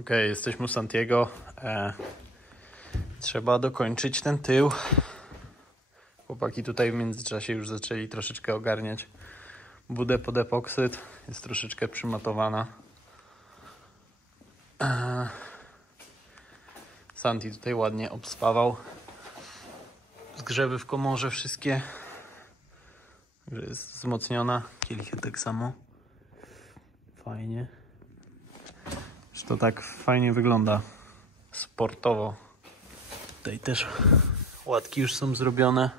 Ok, jesteśmy u Santiego. Trzeba dokończyć ten tył. Chłopaki tutaj w międzyczasie już zaczęli troszeczkę ogarniać budę pod epoksyd. Jest troszeczkę przymatowana. Santi tutaj ładnie obspawał zgrzewy w komorze wszystkie. Jest wzmocniona. Kielichy tak samo. Fajnie. Że to tak fajnie wygląda. Sportowo. Tutaj też łatki już są zrobione.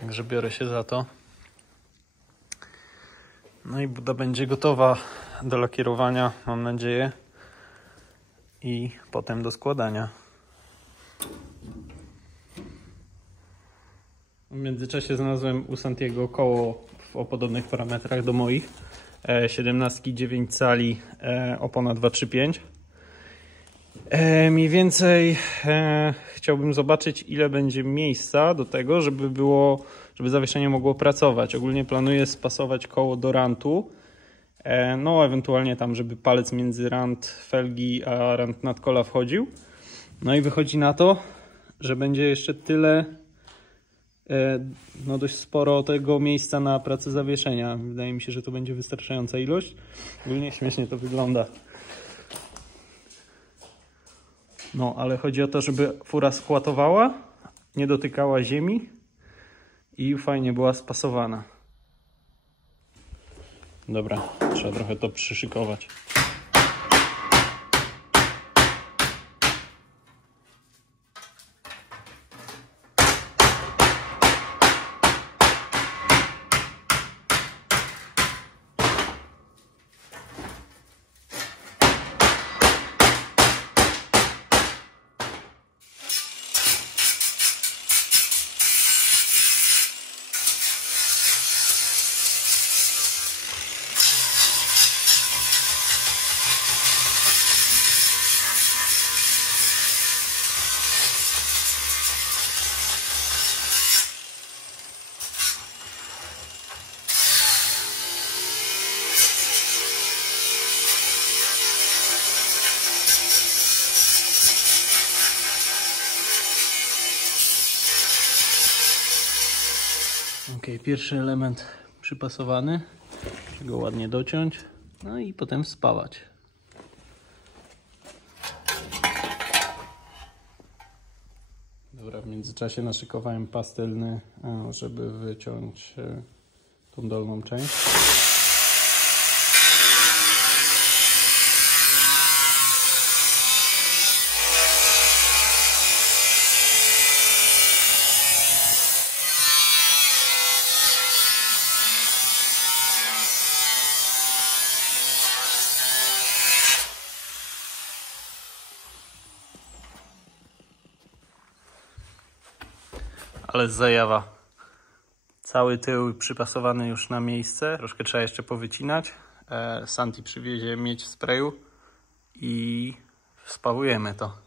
Także biorę się za to. No i buda będzie gotowa do lakierowania, mam nadzieję. I potem do składania. W międzyczasie znalazłem u Santiego koło o podobnych parametrach do moich. 17 9 cali, opona 235. Mniej więcej chciałbym zobaczyć, ile będzie miejsca do tego, żeby zawieszenie mogło pracować. Ogólnie planuję spasować koło do rantu. No ewentualnie tam, żeby palec między rant felgi a rant nadkola wchodził. No i wychodzi na to, że będzie jeszcze tyle, no dość sporo tego miejsca na pracę zawieszenia. Wydaje mi się, że to będzie wystarczająca ilość. Ogólnie śmiesznie to wygląda. No, ale chodzi o to, żeby fura skłatowała, nie dotykała ziemi i fajnie była spasowana. Dobra, trzeba trochę to przyszykować. Ok, pierwszy element przypasowany. Trzeba go ładnie dociąć. No i potem wspawać. Dobra, w międzyczasie naszykowałem pastelny, żeby wyciąć tą dolną część. Ale zajawa. Cały tył przypasowany już na miejsce. Troszkę trzeba jeszcze powycinać. Santi przywiezie miedź w sprayu i spawujemy to.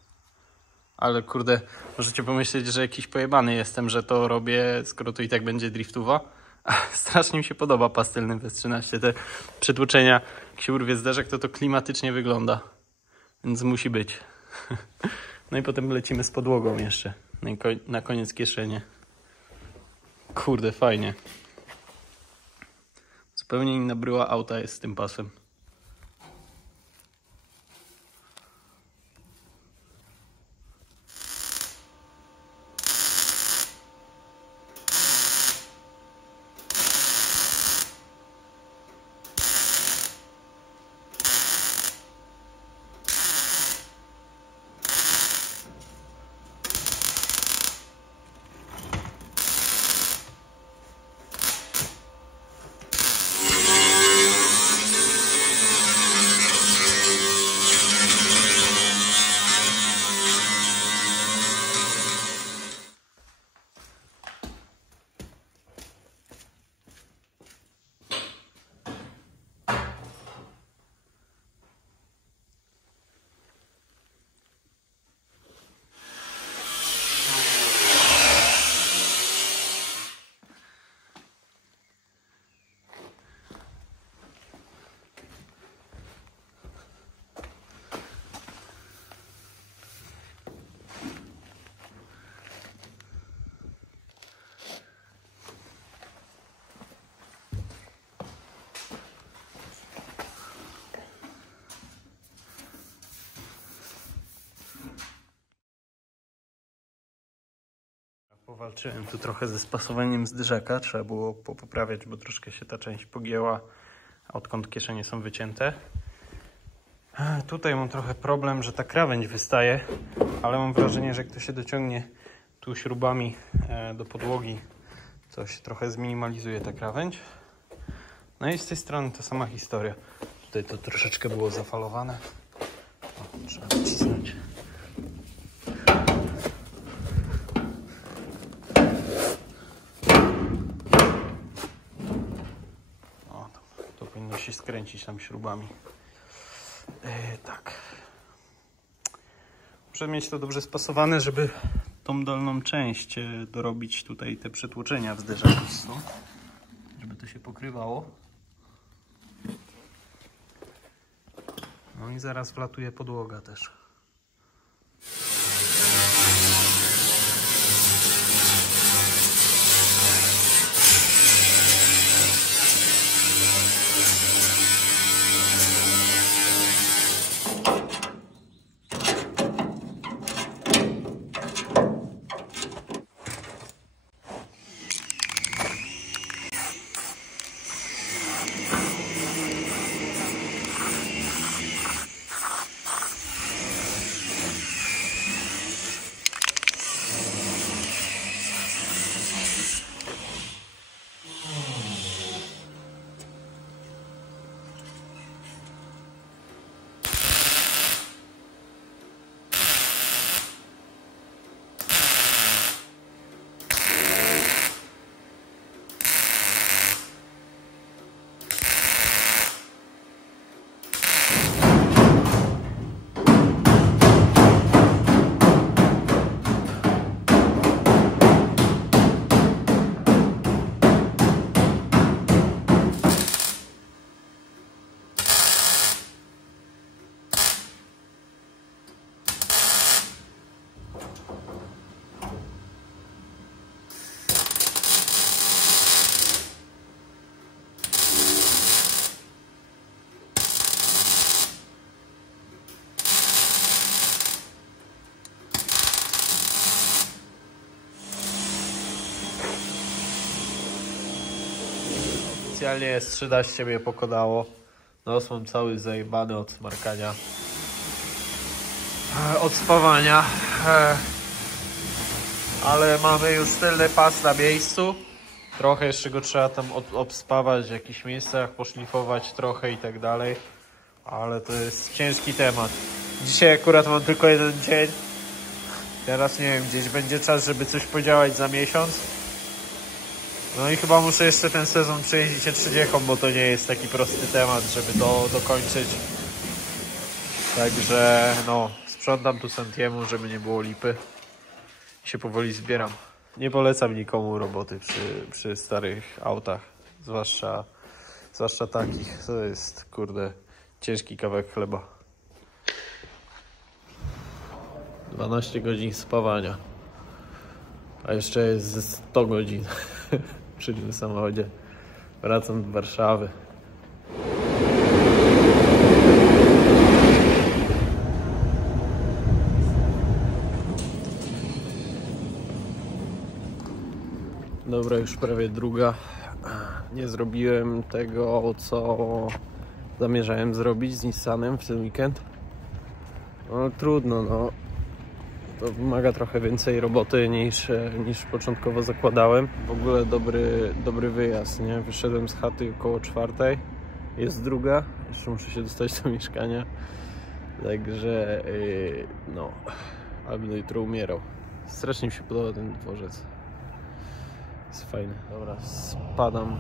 Ale kurde, możecie pomyśleć, że jakiś pojebany jestem, że to robię, skoro to i tak będzie driftowa. Strasznie mi się podoba pastelny PS13. Te przetłoczenia, jak się urwie zderzek, to klimatycznie wygląda. Więc musi być. No i potem lecimy z podłogą jeszcze. Na koniec kieszenie. Kurde, fajnie. Zupełnie inna bryła auta jest z tym pasem. Powalczyłem tu trochę ze spasowaniem zderzaka, trzeba było poprawiać, bo troszkę się ta część pogięła, a odkąd kieszenie są wycięte. Tutaj mam trochę problem, że ta krawędź wystaje, ale mam wrażenie, że jak to się dociągnie tu śrubami do podłogi, to się trochę zminimalizuje ta krawędź. No i z tej strony ta sama historia. Tutaj to troszeczkę było zafalowane. O, trzeba nacisnąć. O, to powinno się skręcić tam śrubami. Tak. Muszę mieć to dobrze spasowane, żeby tą dolną część dorobić tutaj te przetłoczenia w zderzaku, żeby to się pokrywało. No i zaraz wlatuje podłoga też. Oficjalnie 13 mnie pokonało. Nos mam cały zajebany od smarkania. Od spawania. Ale mamy już tylny pas na miejscu. Trochę jeszcze go trzeba tam obspawać w jakichś miejscach, poszlifować trochę i tak dalej. Ale to jest ciężki temat. Dzisiaj akurat mam tylko jeden dzień. Teraz nie wiem, gdzieś będzie czas, żeby coś podziałać za miesiąc. No i chyba muszę jeszcze ten sezon przejeździć się 30, bo to nie jest taki prosty temat, żeby to dokończyć. Także no, sprzątam tu Santiemu, żeby nie było lipy. I się powoli zbieram. Nie polecam nikomu roboty przy starych autach. Zwłaszcza takich. To jest, kurde, ciężki kawałek chleba. 12 godzin spawania. A jeszcze jest ze 100 godzin przy tym samochodzie. Wracam do Warszawy. Dobra, już prawie druga. Nie zrobiłem tego, co zamierzałem zrobić z Nissanem w ten weekend. No trudno, no. To wymaga trochę więcej roboty niż początkowo zakładałem. W ogóle dobry wyjazd, nie? Wyszedłem z chaty około 4. Jest druga. Jeszcze muszę się dostać do mieszkania. Także no, ale będę jutro umierał. Strasznie mi się podoba ten dworzec. Jest fajny. Dobra, spadam